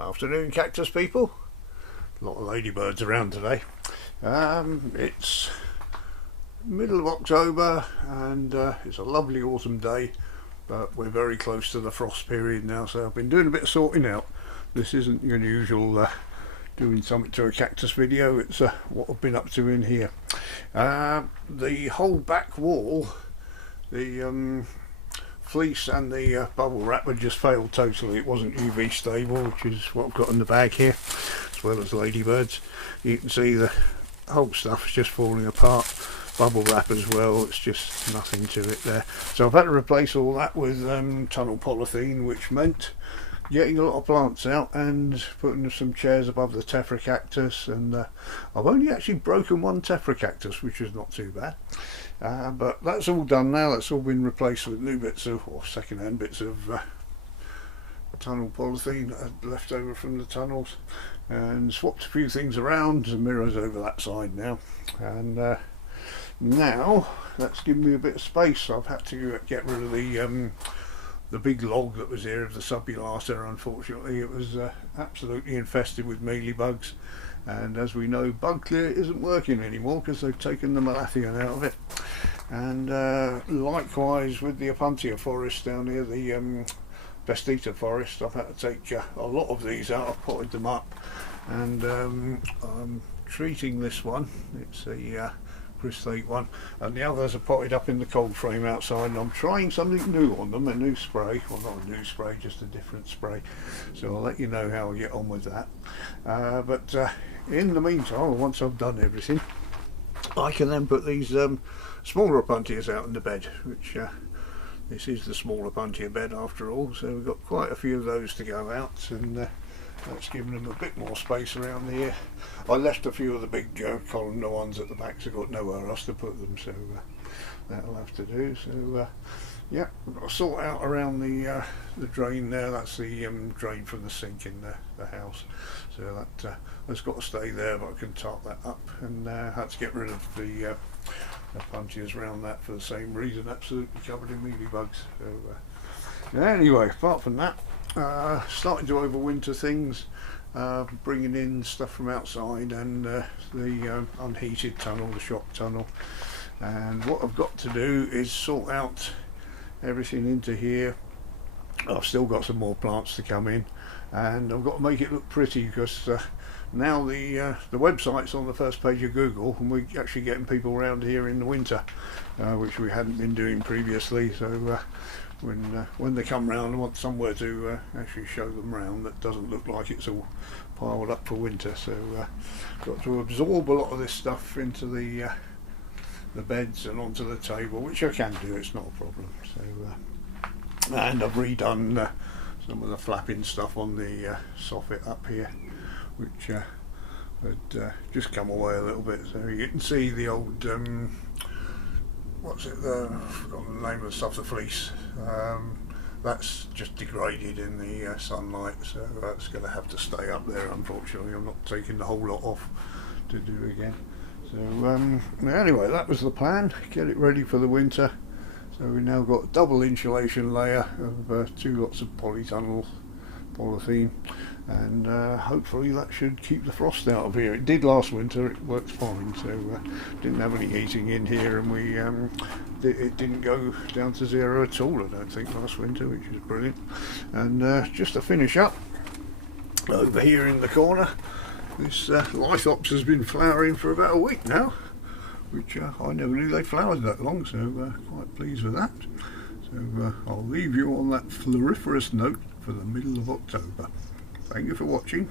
Afternoon, Cactus people. A lot of ladybirds around today. It's middle of October and it's a lovely autumn day, but we're very close to the frost period now, so I've been doing a bit of sorting out. This isn't your usual doing something to a cactus video. It's what I've been up to in here. The whole back wall, the fleece and the bubble wrap had just failed totally. It wasn't UV stable, which is what I've got in the bag here, as well as ladybirds. You can see the whole stuff's just falling apart. Bubble wrap as well, it's just nothing to it there. So I've had to replace all that with tunnel polythene, which meant getting a lot of plants out and putting some chairs above the tephra cactus, and I've only actually broken one tephra cactus, which is not too bad. But that's all done now. That's all been replaced with new bits of, or second-hand bits of tunnel polythene that had left over from the tunnels, and swapped a few things around. The mirror's over that side now, and now that's given me a bit of space. So I've had to get rid of the big log that was here of the subulata. Unfortunately, it was absolutely infested with mealybugs, and as we know, bug clear isn't working anymore because they've taken the malathion out of it. And likewise with the Opuntia forest down here, the Vestita forest, I've had to take a lot of these out. I've potted them up, and I'm treating this one. It's a crystate one, and the others are potted up in the cold frame outside, and I'm trying something new on them, a new spray. Well, not a new spray, just a different spray, so I'll let you know how I get on with that. But in the meantime, once I've done everything, I can then put these smaller Opuntias out in the bed, which this is the smaller Opuntia bed after all, so we've got quite a few of those to go out, and that's given them a bit more space around here. I left a few of the big columnar ones at the back, so I've got nowhere else to put them, so that'll have to do. So yeah, I've got to sort out around the drain there. That's the drain from the sink in the house, so that's got to stay there, but I can top that up, and had to get rid of the Opuntias around that for the same reason, absolutely covered in mealybugs. So anyway, apart from that, starting to overwinter things, bringing in stuff from outside, and the unheated tunnel, the shock tunnel. And what I've got to do is sort out everything into here. I've still got some more plants to come in, and I've got to make it look pretty, because now the website's on the first page of Google, and we're actually getting people around here in the winter, which we hadn't been doing previously. So when they come round, I want somewhere to actually show them round that doesn't look like it's all piled up for winter. So got to absorb a lot of this stuff into the beds and onto the table, which I can do, it's not a problem. So and I've redone some of the flapping stuff on the soffit up here, which had just come away a little bit. So you can see the old what's it, I've forgotten the name of the stuff, the fleece, that's just degraded in the sunlight, so that's going to have to stay up there. Unfortunately, I'm not taking the whole lot off to do again. So anyway, that was the plan, get it ready for the winter. So we've now got a double insulation layer of 2 lots of polytunnel polythene, and hopefully that should keep the frost out of here. It did last winter, it worked fine, so didn't have any heating in here, and it didn't go down to 0 at all, I don't think, last winter, which is brilliant. And just to finish up, over here in the corner, this lithops has been flowering for about a week now, which I never knew they flowered that long, so quite pleased with that. So I'll leave you on that floriferous note for the middle of October. Thank you for watching.